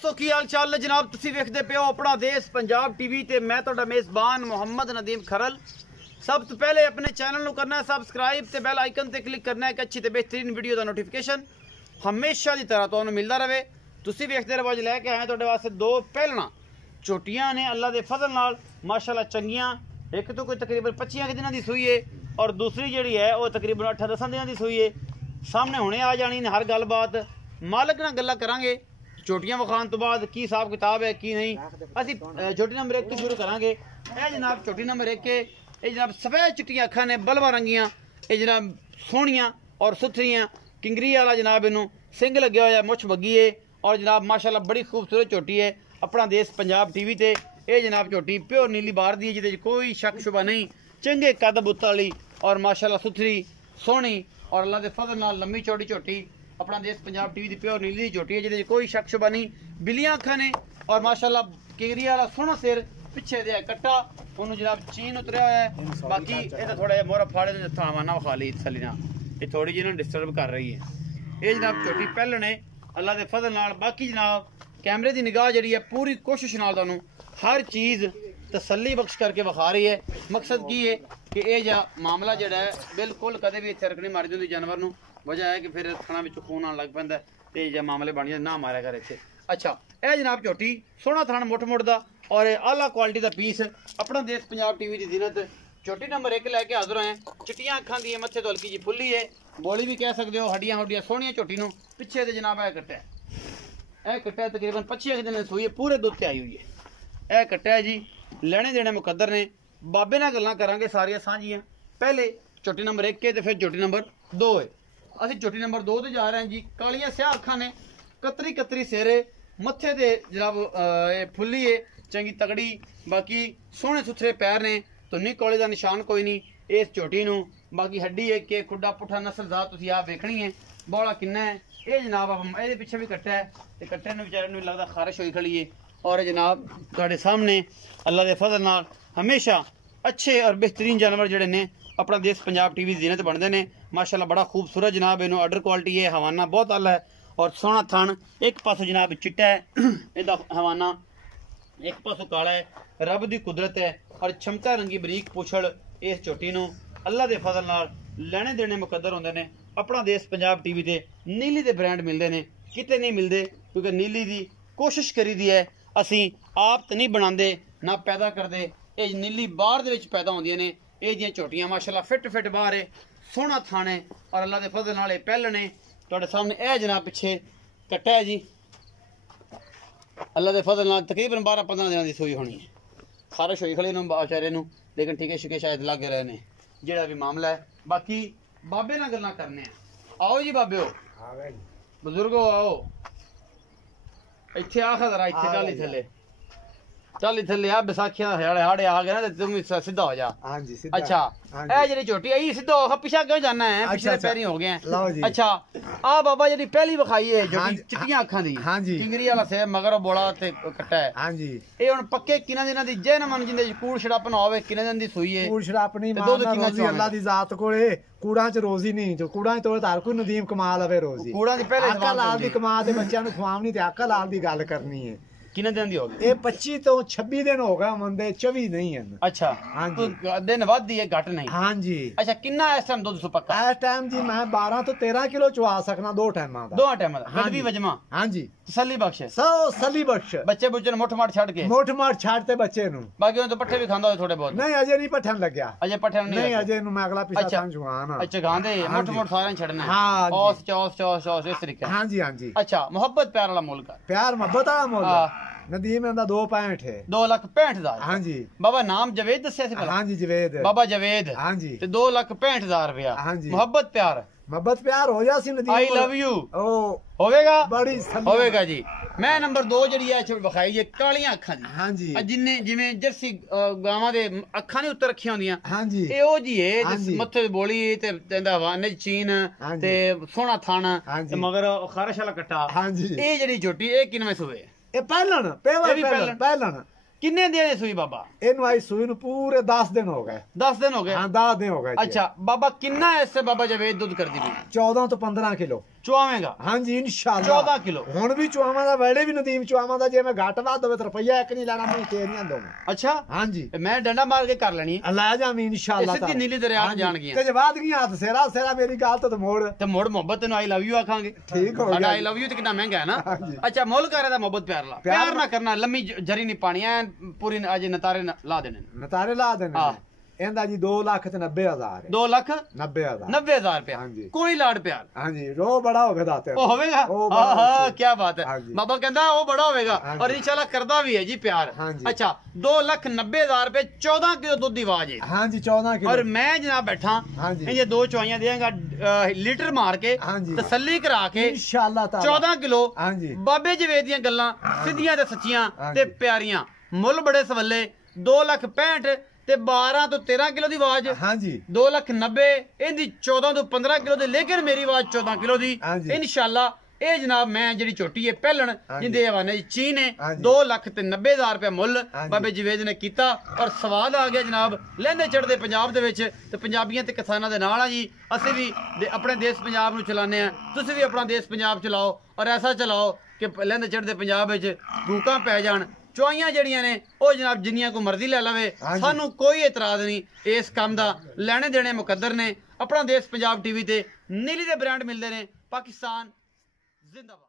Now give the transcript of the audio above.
दोस्तों की हाल चाल है जनाब। तुसी वेखदे पे हो अपना देश पंजाब टीवी ते मैं तुहाडा मेज़बान मोहम्मद नदीम खरल। सब तो पहले अपने चैनल को करना है सबसक्राइब ते बेल आइकन ते क्लिक करना है कि अच्छी ते बेहतरीन वीडियो का नोटिफिकेशन हमेशा की तरह तुहानू मिलता रहे। तुसी वेखदे रहो। अज लैके आए तुहाडे वास्ते दो पहलना झोटियां ने अल्लाह के फजल नाल माशाल्लाह चंगियां। एक तो कोई तकरीबन 25 दिनों की सूई है और दूसरी जी है वह तकरीबन 8-10 दिनों की सूई है। सामने हुणे आ जानी हर गलबात मालक नाल गल्लां करांगे। झोटियां विखाण तो बाद की हिसाब किताब है की नहीं असी झोटी नंबर 1 तो शुरू करांगे। यह जनाब झोटी नंबर 1 है। ये जनाब सफेद चिट्टियां अखां ने बलवा रंगियां। ये जनाब सोहणियां और सुथरियां किंगरी वाला जनाब इनू सिंग लगे हुआ मुछ बगी है और जनाब माशाल्लाह बड़ी खूबसूरत झोटी है। अपना देश पंजाब टीवी ते ये जनाब झोटी प्योर नीली बार दी है जिहदे कोई शक शुबा नहीं। चंगे कद बुत वाली और माशाल्लाह सुथरी सोहनी और अल्लाह के फजल नाल लम्मी चौड़ी झोटी अपना देश पंजाब टीवी की प्योर नीली दी झोटी है जिहदे कोई शक शुबा नहीं। बिलियां अखां ने और माशाल्लाह किंगरी वाला सोहना सिर पिछे दे कट्टा उन्होंने जनाब चीन उतरिया हुआ है। बाकी ये तो थोड़ा मोहरा फाड़े ने थावाना खाली थली ना ये थोड़ी जी ना डिस्टर्ब कर रही है। ये जनाब झोटी पहलने अल्लाह के फजल नाल। बाकी जनाब कैमरे की निगाह जी है पूरी कोशिश नाल तुहानू हर चीज़ तसल्ली बख्श करके विखा रही है। मकसद की है कि यह जा मामला जोड़ा है बिल्कुल कदे भी इतने रखनी मारी जाती जानवर नू। वजह है कि फिर थना में खून आने लग पैंदा ते जा मामले बन जाते ना मारिया कर इतने। अच्छा यह जनाब झोटी सोहना थन मुठ मुठ दा और आला क्वालिटी का पीस अपना देश पंजाब टीवी की जीनत। झोटी नंबर 1 लैके हाजिर हैं। चिट्टियां अखां दी मत्थे तो हल्की जी फुल्ली है बोली भी कह सकते हो हड्डियां हुड्डियां सोहनियां झोटी नू। पिछे दे जनाब यह कट्टा है। यह कट्टा तकरीबन 25 दिन सूई है पूरे दुध ते आई हुई है। यह कट्टा है जी लेने देने मुकद्दर ने। बाबे नाल गल्लां करांगे सारियां सांझियां। पहले झोटी नंबर 1 है तो फिर झोटी नंबर 2 है। असीं झोटी नंबर 2 ते जा रहे हैं जी। कालियां स्याह अखां ने कतरी कतरी सेरे मत्थे ते जनाब फुल्ली है चंगी तगड़ी। बाकी सोहने सुथरे पैर ने धुन्नी कौले का निशान कोई नहीं इस झोटी नू। बाकी हड्डी है कि खुडा पुठा नस्ल दा तुसीं आप वेखनी है। बौला किन्ना है ये जनाब ये पिछे भी कट्टा है तो कट्टे नू बेचारे नू लगता खारिश होई खड़ी है। और जनाब तुहाडे सामने अल्लाह के फजल नाल हमेशा अच्छे और बेहतरीन जानवर जोड़े ने अपना देश पंजाब टीवी जीनत बनते हैं। माशाल्लाह बड़ा खूबसूरत जनाब इनू ऑर्डर क्वालिटी है। हवाना बहुत आला है और सोहना थन एक पासों जनाब चिट्टा है इहदा हवाना एक पासों काला है। रब की कुदरत है और चमका रंगी बरीक पुछड़ इस झोटी नू अल्लाह के फजल नाल लेने देने मुकद्दर होंदे ने। अपना देश पंजाब टीवी ते नीली दे ब्रांड मिलते हैं किते नहीं मिलते क्योंकि नीली दी कोशिश करी दी है असी आप तो नहीं बनाते ना पैदा करते। ये नीली बाहर दे विच पैदा होंदियां ने। ये जियां झोटियां माशाल्लाह फिट फिट बाहर है सोहना थान है और अल्लाह के फजल नाल पहलने तुहाडे सामने यह जनाब पिछे कट्टा है जी। अल्लाह के फजल नाल तकरीबन 12-15 दिनों की सूई होनी है। खारिश होई खड़ी बेचारे नू लेकिन टीके शिके शायद लग रहे ने जिहड़ा भी मामला है। बाकी बाबे नाल गल्लां करने आओ जी बाबे बुजुर्गो आओ इत्थे आखा जरा इत्थे चाली थले आ बैसाखियां हाड़े आ गए ना तुम सीधा हो जा। हां जी सीधा। अच्छा ए जेडी झोटी आई सीधा हो पीछे क्यों जाना है पिछले पैरी हो गए हैं। अच्छा आ बाबा जेडी पहली विखाई है झोटी चिट्टियां अखां दी। हां जी किंगरी वाला से मगर बोला ते कट्टा है। हां जी ए हुन पक्के किना दिनां दी जैन मन जिंदे कूड़ छड़ाप ना होवे किने दिन दी सूई है। कूड़ छड़ाप नहीं मारना रोजी अल्लाह दी जात कोले कूड़ा च रोजी नहीं जो कूड़ा तो हर कोई नदीम कमा लवे रोजी। कूड़ा दी पहले अक्ल लाल दी कमा दे बच्चों नु खवावनी ते अक्ल लाल दी गल करनी है। किने दिन दी हो गई ये 25 तो 26 दिन हो गए मंदे 24 नहीं है। अच्छा हां जी दिन वध दी है घट नहीं। हां जी। अच्छा कितना इस टाइम दूध सुपक्का इस टाइम जी मैं 12 तो 13 किलो चवा सकना दो टाइमां दा। दो टाइमां दा भी वजमा। हां जी तसल्ली बख्श सो सली बख्श बच्चे बुच्चे मोठ माठ छड़ के मोठ माठ छाड़ते बच्चे नु बाकी तो पट्ठे भी खांदा हो थोड़े बहुत। नहीं अजे नहीं पठन लगया अजे पठन नहीं अजे नु मैं अगला पिछला टाइम जुआन। अच्छा गांदे मोठ मोठ सारे छड़ना। हां औस चौस इस तरीके। हां जी हां जी। अच्छा मोहब्बत प्यार वाला मुल्क प्यार मोहब्बत वाला मुल्क नदीम दा 2.65 है 2,65,000। हां जी बाबा नाम जवेद दस्या सी हां जी जवेद बाबा जवेद। हां जी ते 2,65,000 रुपया। हां जी मोहब्बत प्यार हो जासी नदीम आई लव यू ओ होवेगा बड़ी होवेगा जी। मैं नंबर 2 जड़ी है विखाई जे कालियां अखां दी। हां जी जिन्ने जिवें जर्सी गावां दे अखां नहीं उत्तर रखियां होंदियां। हां जी ए ओ जी है मत्थे बोली ते तेंदा हवाने चीन ते सोहना थान ते मगर खारिश वाला कट्टा। हां जी ए जड़ी झोटी ए किनवे सुवे ए पहलन किन्ने दिन सुई बाबा इनू आई सुई नु पूरे 10 दिन हो गए। 10 दिन हो गए। हां 10 दिन हो गए। अच्छा बाबा किन्ना ऐसे बाबा जवेद दूध कर दी 14 तो 15 किलो ਚੁਆਵੇਂਗਾ। ਹਾਂਜੀ ਇਨਸ਼ਾਅੱਲਾ 14 ਕਿਲੋ ਹੁਣ ਵੀ ਚੁਆਵਾਂ ਦਾ ਵੜੇ ਵੀ ਨਦੀਮ ਚੁਆਵਾਂ ਦਾ ਜੇ ਮੈਂ ਘੱਟ ਵੱਧ ਹੋਵੇ ਤਾਂ ਰੁਪਈਆ ਇੱਕ ਨਹੀਂ ਲੈਣਾ ਮੈਂ ਤੇਰੀਆਂ ਦੋਵੇਂ। ਅੱਛਾ ਹਾਂਜੀ ਮੈਂ ਡੰਡਾ ਮਾਰ ਕੇ ਕਰ ਲੈਣੀ ਲੈ ਜਾਵੀਂ ਇਨਸ਼ਾਅੱਲਾ ਸਿੱਧੀ ਨੀਲੀ ਦਰਿਆ ਨੂੰ ਜਾਣ ਗਈਆਂ ਤੇ ਜੇ ਬਾਦ ਗਈਆਂ ਹੱਥ ਸੇਰਾ ਸੇਰਾ ਮੇਰੀ ਗੱਲ ਤੋਂ ਮੋੜ ਤੇ ਮੋੜ ਮੁਹੱਬਤ ਤੈਨੂੰ ਆਈ ਲਵ ਯੂ ਆਖਾਂਗੇ। ਠੀਕ ਹੋ ਗਿਆ ਆਈ ਲਵ ਯੂ ਤੇ ਕਿੰਨਾ ਮਹਿੰਗਾ ਹੈ ਨਾ। ਹਾਂਜੀ। ਅੱਛਾ ਮੁੱਲ ਕਰੇ ਦਾ ਮੁਹੱਬਤ ਪਿਆਰ ਲਾ ਪਿਆਰ ਨਾ ਕਰਨਾ ਲੰਮੀ ਜਰੀ ਨਹੀਂ ਪਾਣੀ ਐ ਪੂਰੀ ਅਜੇ ਨਤਾਰੇ ਲਾ ਦੇਣੇ ਨਤਾਰੇ ਲਾ ਦੇਣੇ ਹਾਂ। ਇਹਦਾ ਜੀ 2,90,000 2 ਲੱਖ 90,000 90,000 ਰੁਪਇਆ ਹਾਂਜੀ। ਕੋਈ ਲਾੜ ਪਿਆਰ ਹਾਂਜੀ ਰੋ ਬੜਾ ਹੋਵੇ ਦਾਤੇ ਉਹ ਹੋਵੇਗਾ। ਉਹ ਬੜਾ ਆਹਾ ਕੀ ਬਾਤ ਹੈ ਹਾਂਜੀ। ਬਾਬਾ ਕਹਿੰਦਾ ਉਹ ਬੜਾ ਹੋਵੇਗਾ ਹਾਂਜੀ। ਔਰ ਇਨਸ਼ਾਅੱਲਾ ਕਰਦਾ ਵੀ ਹੈ ਜੀ ਪਿਆਰ। ਹਾਂਜੀ। ਅੱਛਾ 2,90,000 ਰੁਪਏ 14 ਕਿਲੋ ਦੁੱਧ ਦੀ ਆਵਾਜ਼ ਹੈ ਹਾਂਜੀ 14 ਕਿਲੋ ਔਰ ਮੈਂ ਜਨਾਬ ਬੈਠਾ ਹਾਂਜੀ। ਇਹ ਦੋ ਚੁਆਈਆਂ ਦੇਵਾਂਗਾ ਲੀਟਰ ਮਾਰ ਕੇ ਹਾਂਜੀ। ਤਸੱਲੀ ਕਰਾ ਕੇ ਇਨਸ਼ਾਅੱਲਾ ਤਾਲਾ 14 ਕਿਲੋ ਹਾਂਜੀ। ਬਾਬੇ ਜਵੇਦ ਦੀਆਂ ਗੱਲਾਂ ਸਿੱਧੀਆਂ ਤੇ ਸੱਚੀਆਂ ਹਾਂਜੀ। ਤੇ ਪਿਆਰੀਆਂ ਮੁੱਲ ਬੜੇ ਸਵੱਲੇ 2,65,000 ਤੇ 12 ਤੋਂ 13 ਕਿਲੋ ਦੀ ਆਵਾਜ਼ ਹਾਂਜੀ 2,90,000 ਇਹਦੀ 14 ਤੋਂ 15 ਕਿਲੋ ਦੀ ਲੇਕਿਨ ਮੇਰੀ ਆਵਾਜ਼ 14 ਕਿਲੋ ਦੀ ਹਾਂਜੀ। ਇਨਸ਼ਾਅੱਲਾ ਇਹ ਜਨਾਬ ਮੈਂ ਜਿਹੜੀ ਝੋਟੀ ਹੈ ਪਹਿਲਣ ਹਾਂਜੀ। ਜਿੰਦੇ ਹਵਾਨੇ ਚੀਨ ਹੈ ਹਾਂਜੀ। 2,90,000 ਰੁਪਏ ਮੁੱਲ ਹਾਂਜੀ। ਬਾਬੇ ਜਵੇਦ ਨੇ ਕੀਤਾ ਔਰ ਸਵਾਦ ਆ ਗਿਆ ਜਨਾਬ ਲਹਿੰਦੇ ਚੜਦੇ ਪੰਜਾਬ ਦੇ ਵਿੱਚ ਤੇ ਪੰਜਾਬੀਆਂ ਤੇ ਕਿਸਾਨਾਂ ਦੇ ਨਾਲ ਆ ਜੀ ਅਸੀਂ ਵੀ ਆਪਣੇ ਦੇਸ਼ ਪੰਜਾਬ ਨੂੰ ਚਲਾਉਂਦੇ ਆ ਤੁਸੀਂ ਵੀ ਆਪਣਾ ਦੇਸ਼ ਪੰਜਾਬ ਚਲਾਓ ਔਰ ਐਸਾ ਚਲਾਓ ਕਿ ਲਹਿੰਦੇ ਚੜਦੇ ਪੰਜਾਬ ਵਿੱਚ ਭੂਕਾਂ ਪੈ ਜਾਣ ਚੁਆਈਆਂ ਜਿਹੜੀਆਂ ਨੇ ਉਹ ਜਨਾਬ ਜਿੰਨੀਆਂ ਕੋ ਮਰਜ਼ੀ ਲੈ ਲਵੇ ਹਾਂਜੀ। ਸਾਨੂੰ ਕੋਈ ਇਤਰਾਜ਼ ਨਹੀਂ ਇਸ ਕੰਮ ਦਾ ਲੈਣੇ ਦੇਣੇ ਮੁਕੱਦਰ ਨੇ ਆਪਣਾ ਦੇਸ਼ ਪੰਜਾਬ ਟੀਵੀ ਤੇ ਨੀਲੀ ਦੇ ਬ੍ਰਾਂਡ ਮਿਲਦੇ ਨੇ ਪਾਕਿਸਤਾਨ ਜ਼ਿੰਦਾਬਾਦ।